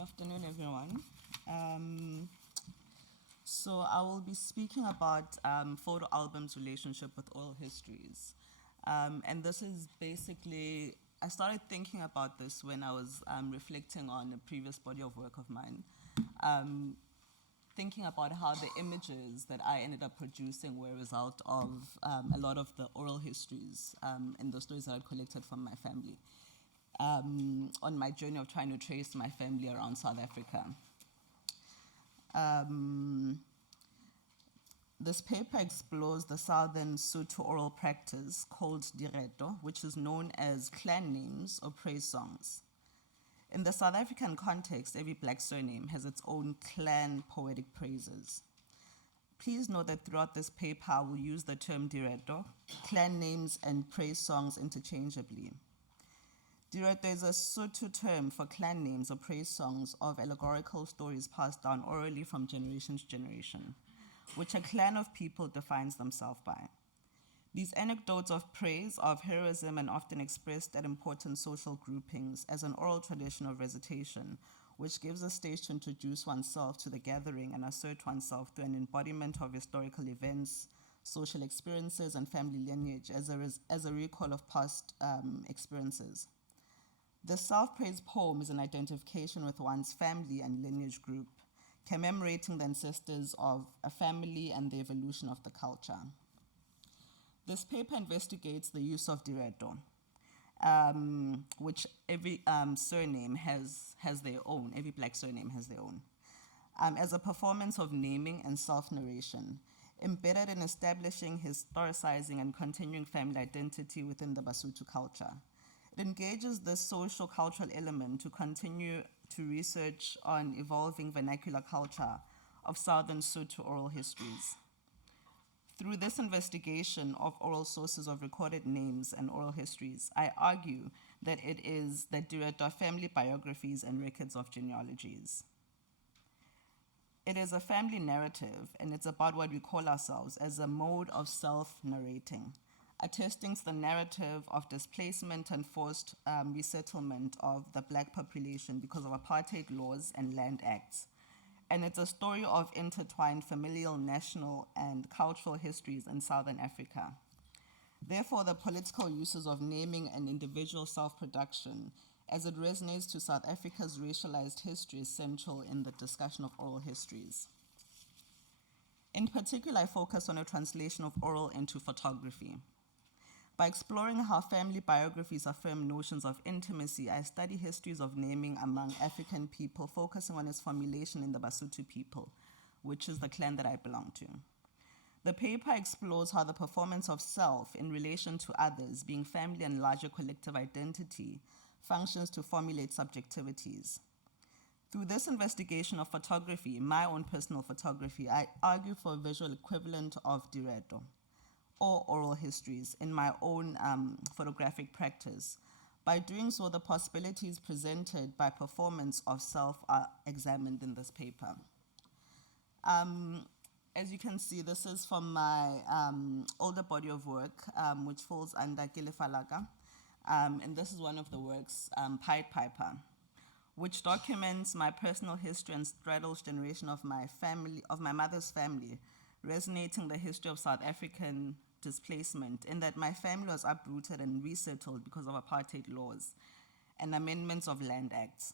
afternoon, everyone. So I will be speaking about photo albums' relationship with oral histories. And this is basically, I started thinking about this when I was reflecting on a previous body of work of mine, thinking about how the images that I ended up producing were a result of a lot of the oral histories and the stories that I'd collected from my family. On my journey of trying to trace my family around South Africa. This paper explores the Southern Sotho oral practice called direto, which is known as clan names or praise songs. In the South African context, every black surname has its own clan poetic praises. Please note that throughout this paper, I will use the term direto, clan names, and praise songs interchangeably. Direto is a Sotho term for clan names or praise songs of allegorical stories passed down orally from generation to generation, which a clan of people defines themselves by. These anecdotes of praise, of heroism, and often expressed at important social groupings as an oral tradition of recitation, which gives a stage to introduce oneself to the gathering and assert oneself through an embodiment of historical events, social experiences, and family lineage as a recall of past experiences. The self-praise poem is an identification with one's family and lineage group, commemorating the ancestors of a family and the evolution of the culture. This paper investigates the use of direto, which every surname has their own, every black surname has their own, as a performance of naming and self-narration, embedded in establishing, historicizing, and continuing family identity within the Basotho culture. It engages this social cultural element to continue to research on evolving vernacular culture of Southern Sotho oral histories. Through this investigation of oral sources of recorded names and oral histories, I argue that it is that direto are family biographies and records of genealogies. It is a family narrative, and it's about what we call ourselves as a mode of self-narrating, attesting to the narrative of displacement and forced resettlement of the black population because of apartheid laws and land acts. And it's a story of intertwined familial, national, and cultural histories in Southern Africa. Therefore, the political uses of naming and individual self-production as it resonates to South Africa's racialized history is central in the discussion of oral histories. In particular, I focus on a translation of oral into photography. By exploring how family biographies affirm notions of intimacy, I study histories of naming among African people, focusing on its formulation in the Basotho people, which is the clan that I belong to. The paper explores how the performance of self in relation to others, being family and larger collective identity, functions to formulate subjectivities. Through this investigation of photography, my own personal photography, I argue for a visual equivalent of direto, or oral histories, in my own photographic practice. By doing so, the possibilities presented by performance of self are examined in this paper. As you can see, this is from my older body of work, which falls under Kilefalaga, and this is one of the works, Pied Piper, which documents my personal history and straddles generation of my family, of my mother's family, resonating the history of South African displacement, in that my family was uprooted and resettled because of apartheid laws and amendments of land acts.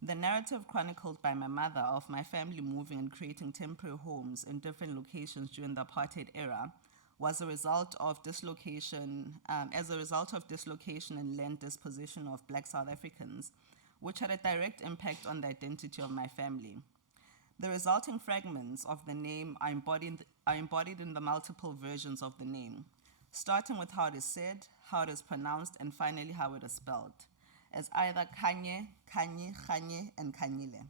The narrative chronicled by my mother of my family moving and creating temporary homes in different locations during the apartheid era was a result of dislocation, and land disposition of black South Africans, which had a direct impact on the identity of my family. The resulting fragments of the name are embodied in the multiple versions of the name, starting with how it is said, how it is pronounced, and finally how it is spelled, as either Kganye, Kganye, Kganye, and Kganyile,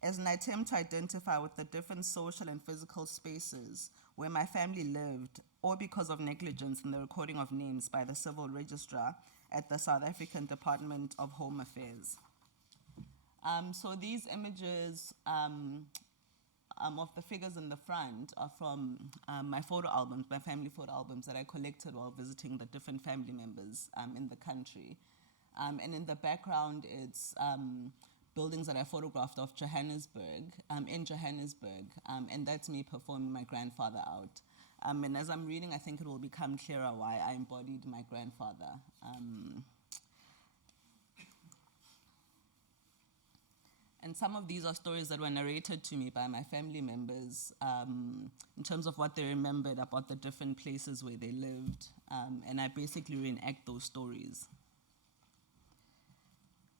as an attempt to identify with the different social and physical spaces where my family lived, or because of negligence in the recording of names by the civil registrar at the South African Department of Home Affairs. So these images of the figures in the front are from my photo albums, my family photo albums that I collected while visiting the different family members in the country. And in the background, it's buildings that I photographed of Johannesburg, in Johannesburg, and that's me performing my grandfather out. And as I'm reading, I think it will become clearer why I embodied my grandfather. And some of these are stories that were narrated to me by my family members in terms of what they remembered about the different places where they lived. And I basically reenact those stories.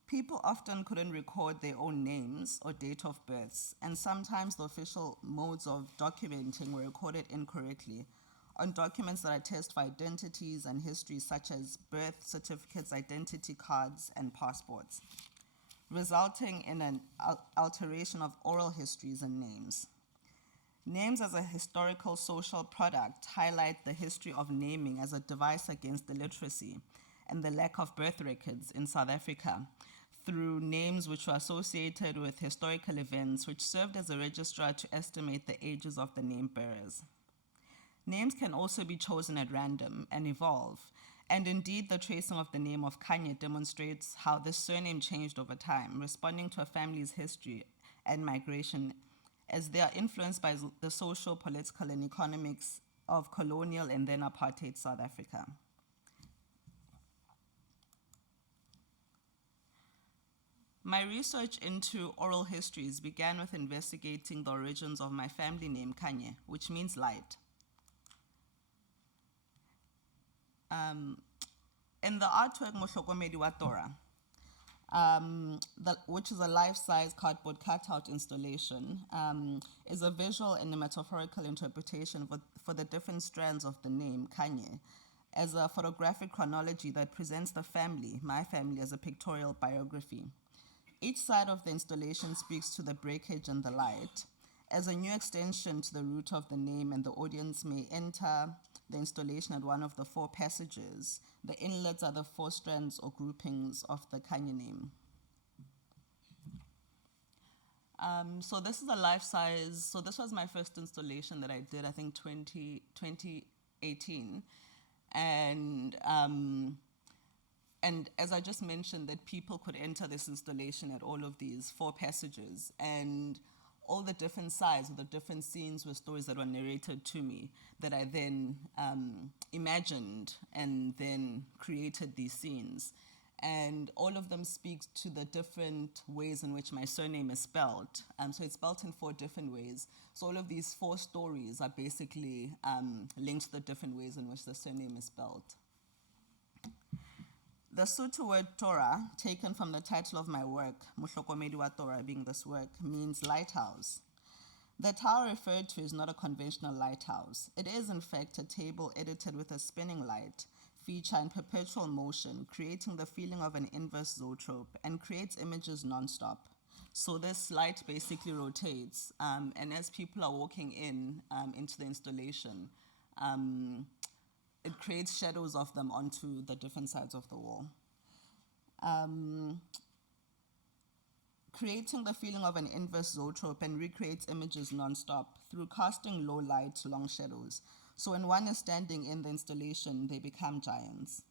People often couldn't record their own names or date of births, and sometimes the official modes of documenting were recorded incorrectly on documents that attest for identities and histories such as birth certificates, identity cards, and passports, resulting in an alteration of oral histories and names. Names as a historical social product highlight the history of naming as a device against illiteracy and the lack of birth records in South Africa through names which were associated with historical events which served as a registrar to estimate the ages of the name bearers. Names can also be chosen at random and evolve, and indeed the tracing of the name of Kganye demonstrates how this surname changed over time, responding to a family's history and migration as they are influenced by the social, political, and economics of colonial and then apartheid South Africa. My research into oral histories began with investigating the origins of my family name, Kganye, which means light. In the artwork Mohlokomedi wa Tora, which is a life-size cardboard cutout installation, is a visual and a metaphorical interpretation for the different strands of the name, Kganye, as a photographic chronology that presents the family, my family, as a pictorial biography. Each side of the installation speaks to the breakage and the light as a new extension to the root of the name, and the audience may enter the installation at one of the 4 passages. The inlets are the 4 strands or groupings of the Kganye name. So this is a life-size, so this was my first installation that I did, I think 2018. And as I just mentioned, that people could enter this installation at all of these 4 passages, and all the different sides, the different scenes were stories that were narrated to me that I then imagined and then created these scenes. And all of them speak to the different ways in which my surname is spelled. So it's spelled in 4 different ways. So all of these 4 stories are basically linked to the different ways in which the surname is spelled. The Sotho word Torah, taken from the title of my work, Mohlokomedi wa Tora being this work, means lighthouse. The tower referred to is not a conventional lighthouse. It is, in fact, a table edited with a spinning light feature in perpetual motion, creating the feeling of an inverse zoetrope, and creates images non-stop. So this light basically rotates, and as people are walking into the installation, it creates shadows of them onto the different sides of the wall. Creating the feeling of an inverse zoetrope and recreates images non-stop through casting low light, long shadows. So when one is standing in the installation, they become giants.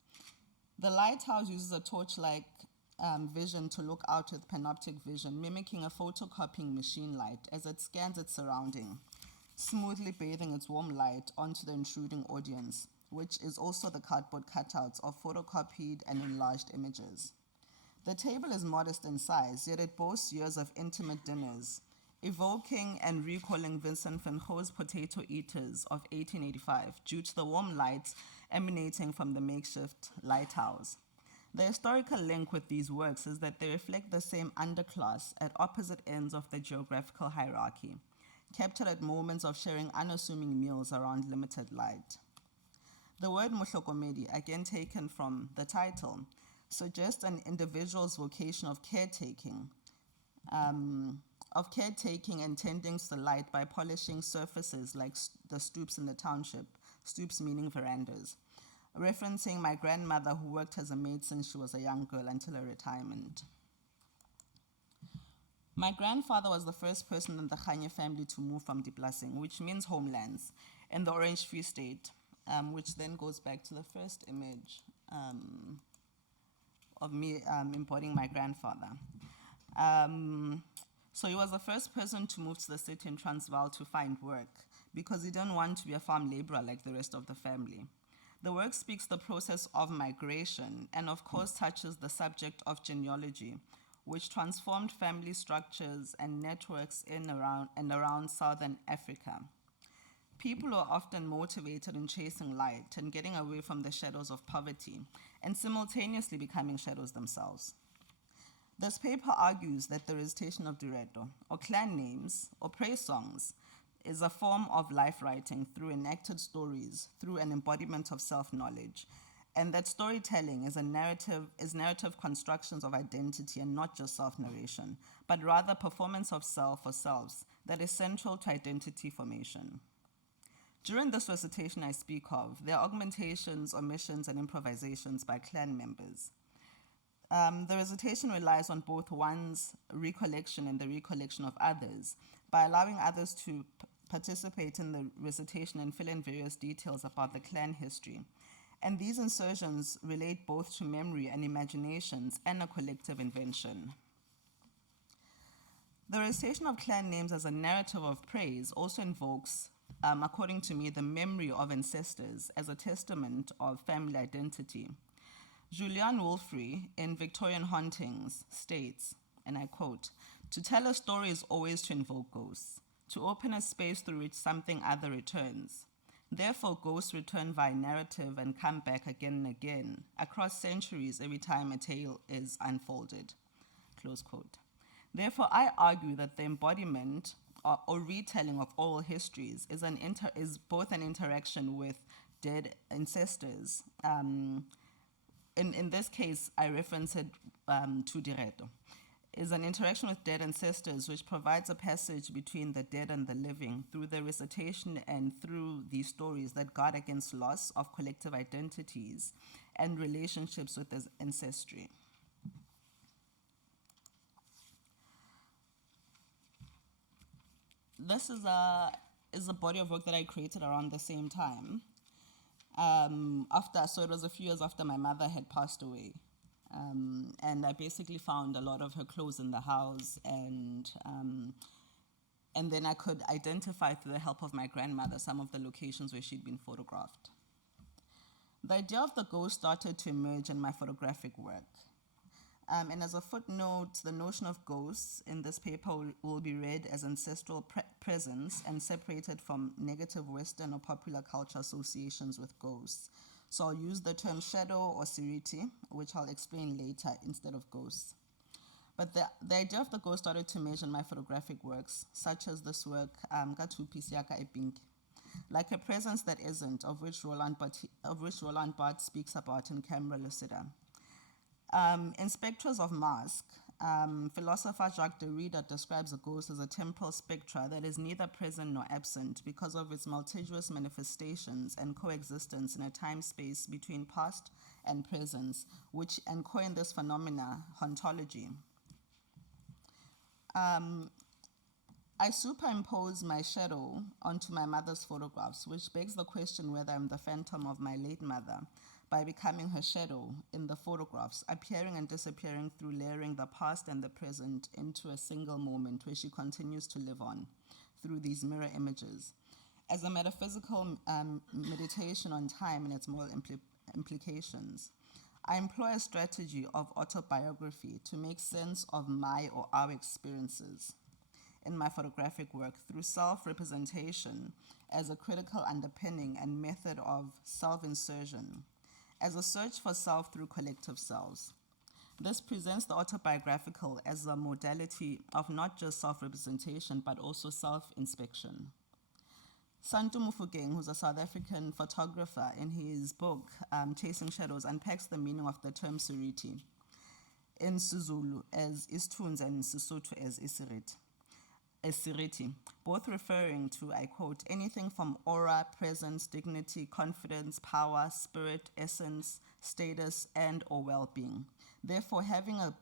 The lighthouse uses a torch-like vision to look out with panoptic vision, mimicking a photocopying machine light as it scans its surrounding, smoothly bathing its warm light onto the intruding audience, which is also the cardboard cutouts of photocopied and enlarged images. The table is modest in size, yet it boasts years of intimate dinners, evoking and recalling Vincent van Gogh's Potato Eaters of 1885 due to the warm lights emanating from the makeshift lighthouse. The historical link with these works is that they reflect the same underclass at opposite ends of the geographical hierarchy, captured at moments of sharing unassuming meals around limited light. The word Mohlokomedi, again taken from the title, suggests an individual's vocation of caretaking and tending to the light by polishing surfaces like the stoops in the township, stoops meaning verandas, referencing my grandmother who worked as a maid since she was a young girl until her retirement. My grandfather was the first person in the Kganye family to move from Diplasing, which means homelands, in the Orange Free State, which then goes back to the first image of me embodying my grandfather. So he was the first person to move to the city in Transvaal to find work because he didn't want to be a farm laborer like the rest of the family. The work speaks the process of migration and of course touches the subject of genealogy, which transformed family structures and networks in around and around Southern Africa. People are often motivated in chasing light and getting away from the shadows of poverty and simultaneously becoming shadows themselves. This paper argues that the recitation of Direto, or clan names, or praise songs, is a form of life writing through enacted stories, through an embodiment of self-knowledge, and that storytelling is narrative constructions of identity and not just self-narration, but rather performance of self or selves that is central to identity formation. During this recitation I speak of, there are augmentations, omissions, and improvisations by clan members. The recitation relies on both one's recollection and the recollection of others by allowing others to participate in the recitation and fill in various details about the clan history. And these insertions relate both to memory and imaginations and a collective invention. The recitation of clan names as a narrative of praise also invokes, according to me, the memory of ancestors as a testament of family identity. Julian Wolfrey, in Victorian Hauntings, states, and I quote, "To tell a story is always to invoke ghosts, to open a space through which something other returns. Therefore, ghosts return via narrative and come back again and again, across centuries every time a tale is unfolded." Close quote. Therefore, I argue that the embodiment or retelling of oral histories is both an interaction with dead ancestors. In this case, I reference it to Direto, is an interaction with dead ancestors which provides a passage between the dead and the living through the recitation and through these stories that guard against loss of collective identities and relationships with this ancestry. This is a body of work that I created around the same time. So it was a few years after my mother had passed away. And I basically found a lot of her clothes in the house, and then I could identify through the help of my grandmother some of the locations where she'd been photographed. The idea of the ghost started to emerge in my photographic work. And as a footnote, the notion of ghosts in this paper will be read as ancestral presence and separated from negative Western or popular culture associations with ghosts. So I'll use the term shadow or siriti, which I'll explain later, instead of ghosts. But the idea of the ghost started to emerge in my photographic works, such as this work, Katupisiaka Epink, like a presence that isn't, of which Roland Barthes speaks about in Camera Lucida. In Spectres of Mask, philosopher Jacques Derrida describes a ghost as a temporal spectra that is neither present nor absent because of its multitudinous manifestations and coexistence in a time-space between past and presence, and coined this phenomena hauntology. I superimpose my shadow onto my mother's photographs, which begs the question whether I'm the phantom of my late mother, by becoming her shadow in the photographs, appearing and disappearing through layering the past and the present into a single moment where she continues to live on through these mirror images. As a metaphysical meditation on time and its moral implications, I employ a strategy of autobiography to make sense of my or our experiences in my photographic work through self-representation as a critical underpinning and method of self-insertion, as a search for self through collective selves. This presents the autobiographical as a modality of not just self-representation, but also self-inspection. Santu Mufokeng, who's a South African photographer, in his book, Chasing Shadows, unpacks the meaning of the term siriti in Sizulu as isithunzi and Sesotho as siriti, both referring to, I quote, anything from aura, presence, dignity, confidence, power, spirit, essence, status, and or well-being. Therefore, having a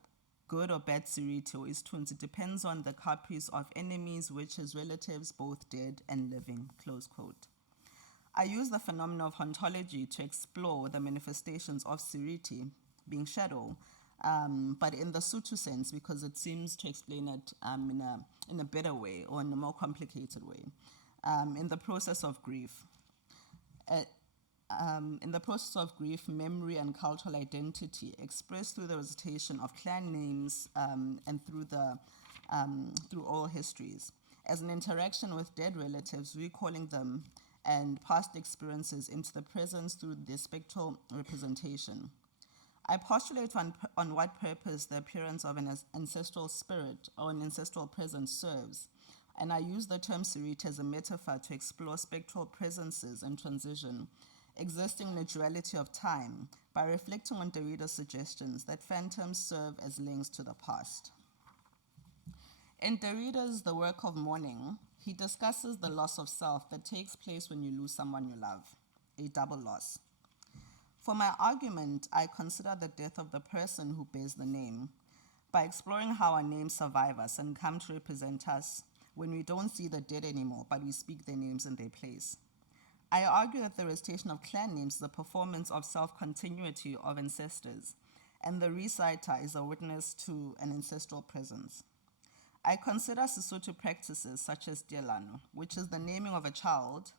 good or bad siriti or isithunzi depends on the caprice of enemies, witches, relatives, both dead and living, close quote. I use the phenomenon of hauntology to explore the manifestations of siriti, being shadow, but in the Sotho sense, because it seems to explain it in a better way or in a more complicated way. In the process of grief. In the process of grief, memory and cultural identity expressed through the recitation of clan names and through oral histories. As an interaction with dead relatives, recalling them and past experiences into the present through their spectral representation. I postulate on what purpose the appearance of an ancestral spirit or an ancestral presence serves, and I use the term spirit as a metaphor to explore spectral presences and transition, existing in a duality of time, by reflecting on Derrida's suggestions that phantoms serve as links to the past. In Derrida's The Work of Mourning, he discusses the loss of self that takes place when you lose someone you love, a double loss. For my argument, I consider the death of the person who bears the name, by exploring how our names survive us and come to represent us when we don't see the dead anymore, but we speak their names in their place. I argue that the recitation of clan names is a performance of self-continuity of ancestors, and the reciter is a witness to an ancestral presence. I consider Sesotho practices such as Dielano, which is the naming of a child.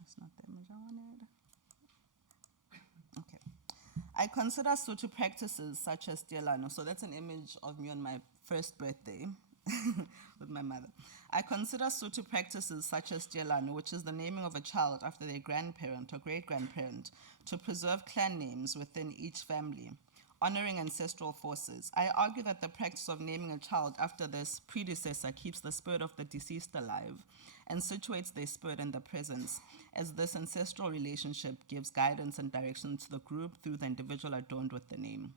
It's not the image I wanted. Okay. I consider Sesotho practices such as Dielano, so that's an image of me on my first birthday with my mother. I consider Sesotho practices such as Dielano, which is the naming of a child after their grandparent or great-grandparent, to preserve clan names within each family, honoring ancestral forces. I argue that the practice of naming a child after this predecessor keeps the spirit of the deceased alive and situates their spirit in the presence, as this ancestral relationship gives guidance and direction to the group through the individual adorned with the name.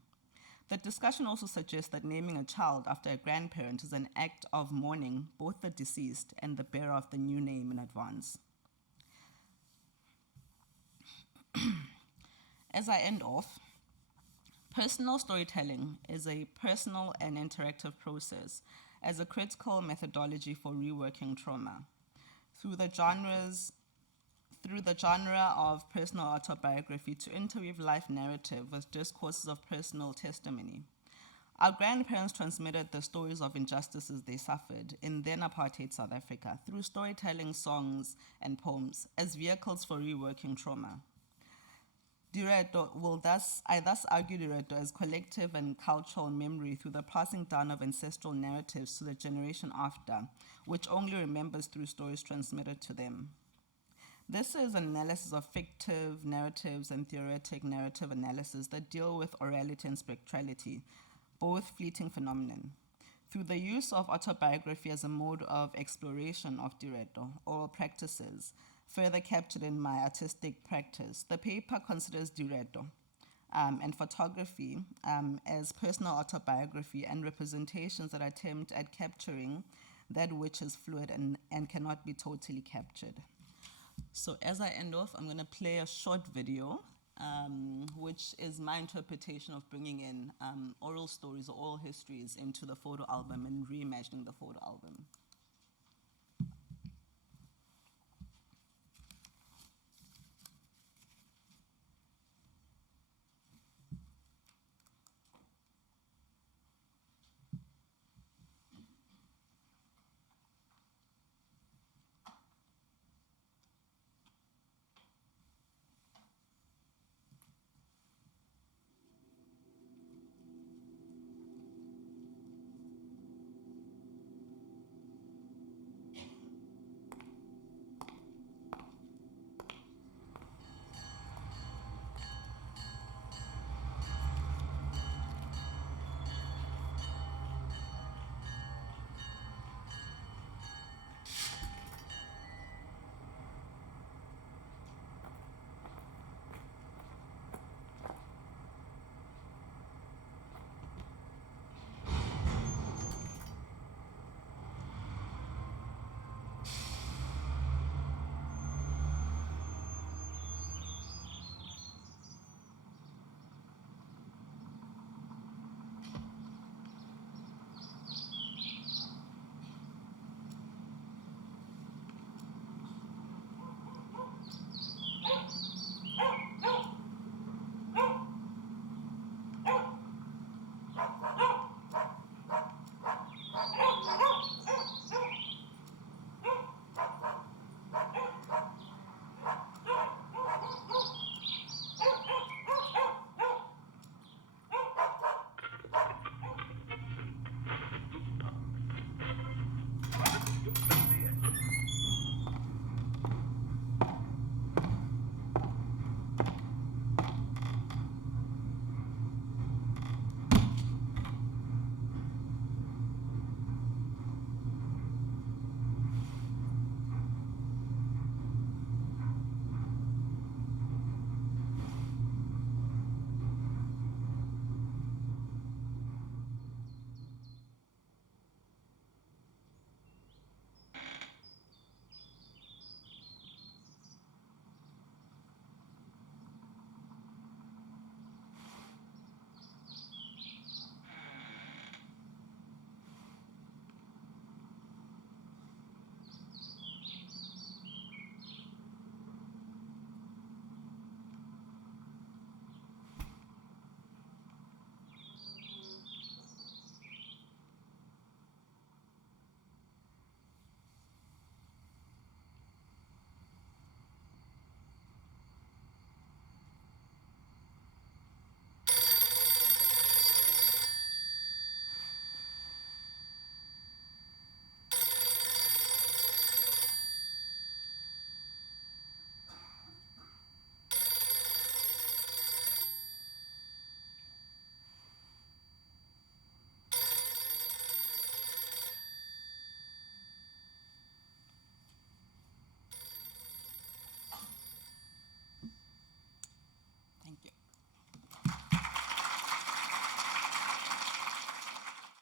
The discussion also suggests that naming a child after a grandparent is an act of mourning both the deceased and the bearer of the new name in advance. As I end off, personal storytelling is a personal and interactive process as a critical methodology for reworking trauma. Through the genre of personal autobiography to interweave life narrative with discourses of personal testimony. Our grandparents transmitted the stories of injustices they suffered in then apartheid South Africa through storytelling, songs, and poems as vehicles for reworking trauma. I thus argue Direto as collective and cultural memory through the passing down of ancestral narratives to the generation after, which only remembers through stories transmitted to them. This is an analysis of fictive narratives and theoretic narrative analysis that deal with orality and spectrality, both fleeting phenomenon. Through the use of autobiography as a mode of exploration of Direto, oral practices, further captured in my artistic practice, the paper considers Direto and photography as personal autobiography and representations that attempt at capturing that which is fluid and cannot be totally captured. So as I end off, I'm going to play a short video, which is my interpretation of bringing in oral stories or oral histories into the photo album and reimagining the photo album.